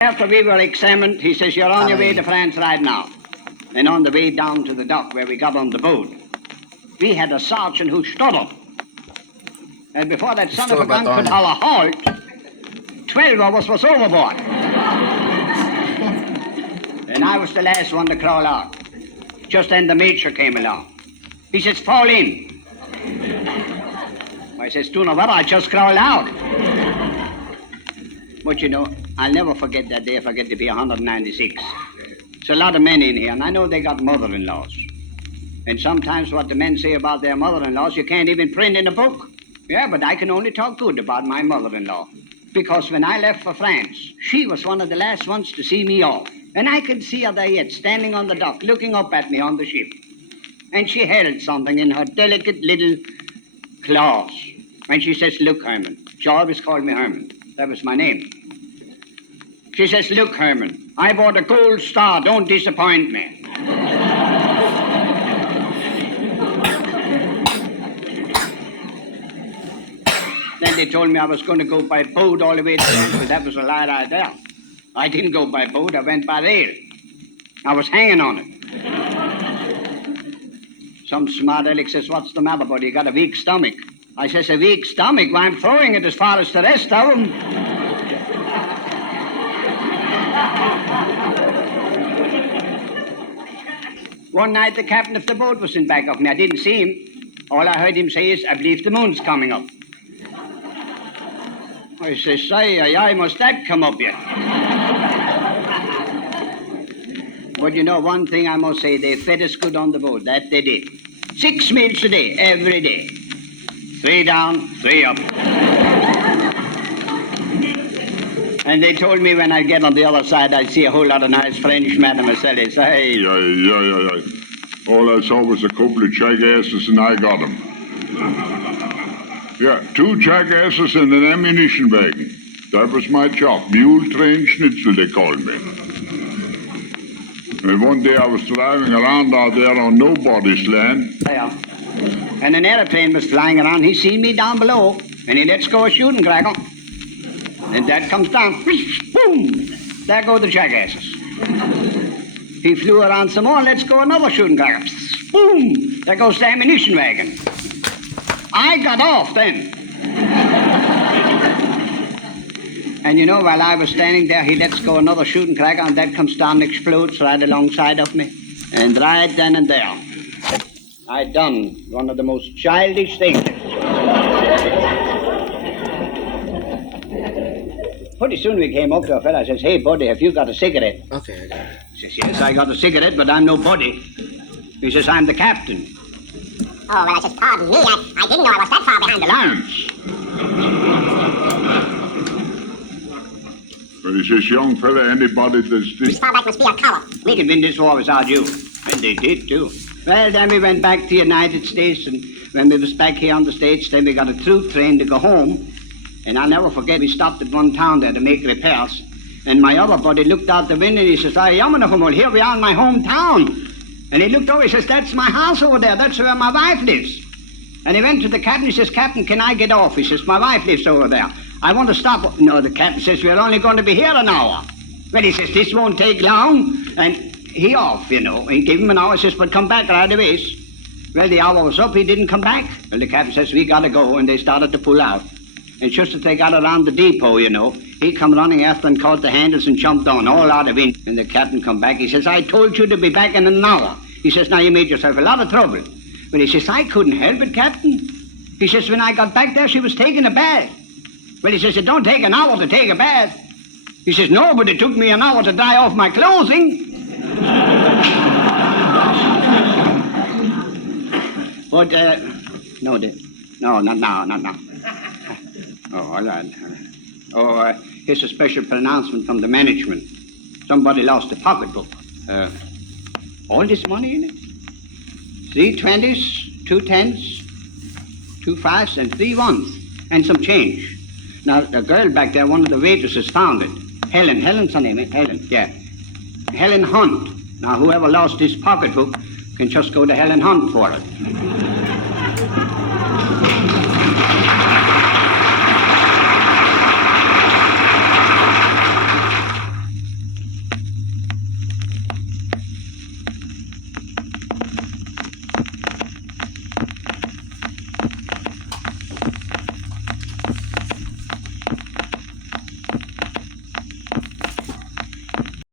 After we were examined, he says, you're on your way to France right now. And on the way down to the dock where we got on the boat, we had a sergeant who stuttered. And before that son of a gun could holler halt, 12 of us was overboard. And I was the last one to crawl out. Just then the major came along. He says, fall in. I says, do no matter, I just crawled out. But you know, I'll never forget that day if I get to be 196. There's a lot of men in here, and I know they got mother-in-laws. And sometimes what the men say about their mother-in-laws, you can't even print in a book. Yeah, but I can only talk good about my mother-in-law. Because when I left for France, she was one of the last ones to see me off. And I could see her there yet, standing on the dock, looking up at me on the ship. And she held something in her delicate little claws. And she says, look, Herman. She always called me Herman. That was my name. She says, look, Herman, I bought a gold star. Don't disappoint me. Then they told me I was going to go by boat all the way to France, but that was a lie right there. I didn't go by boat. I went by rail. I was hanging on it. Some smart aleck says, what's the matter, buddy? You got a weak stomach. I says, a weak stomach? Well, I'm throwing it as far as the rest of them. One night, the captain of the boat was in back of me. I didn't see him. All I heard him say is, I believe the moon's coming up. I says, aye, must that come up yet? But you know, one thing I must say, they fed us good on the boat. That they did. 6 meals a day, every day. 3 down, 3 up. And they told me when I get on the other side, I'd see a whole lot of nice French mademoiselles. Aye. Aye. All I saw was a couple of jackasses, and I got them. Yeah, 2 jackasses and an ammunition wagon. That was my job. Mule train schnitzel, they called me. And one day I was driving around out there on nobody's land. Yeah. And an airplane was flying around. He seen me down below, and he lets go a shooting cracker. And that comes down. Boom! There go the jackasses. He flew around some more, lets go another shooting cracker. Boom! There goes the ammunition wagon. I got off then. And you know, while I was standing there, he lets go another shooting cracker, and that comes down and explodes right alongside of me. And right then and there, I done one of the most childish things. Pretty soon we came up to a fella. I says, hey, buddy, have you got a cigarette? Okay, I got it. He says, yes, I got a cigarette, but I'm no buddy. He says, I'm the captain. Oh, well, I says, pardon me. I didn't know I was that far behind the lines. But he says, young fella, anybody that's This far back must be a coward. We could win this war without you. And they did, too. Well, then we went back to the United States, and when we was back here on the States, then we got a troop train to go home. And I'll never forget, we stopped at one town there to make repairs. And my other buddy looked out the window and he says, well, here we are in my hometown. And he looked over, he says, that's my house over there. That's where my wife lives. And he went to the captain, he says, Captain, can I get off? He says, my wife lives over there. I want to stop. No, the captain says, we're only going to be here an hour. Well, he says, this won't take long. And he off, you know. He gave him an hour, he says, but come back right away. Well, the hour was up, he didn't come back. Well, the captain says, we got to go, and they started to pull out. And just as they got around the depot, you know, he come running after and caught the handles and jumped on, all out of wind. And the captain come back, he says, I told you to be back in an hour. He says, now you made yourself a lot of trouble. But he says, I couldn't help it, Captain. He says, when I got back there, she was taking a bath. Well, he says, it don't take an hour to take a bath. He says, no, but it took me an hour to dry off my clothing. But, no, not now. Oh, all right. Oh, here's a special pronouncement from the management. Somebody lost a pocketbook. All this money in it? 3 20s, 2 10s, 2 5s, and 3 1s, and some change. Now, the girl back there, one of the waitresses found it. Helen's her name, Helen, yeah. Helen Hunt. Now, whoever lost his pocketbook can just go to Helen Hunt for it.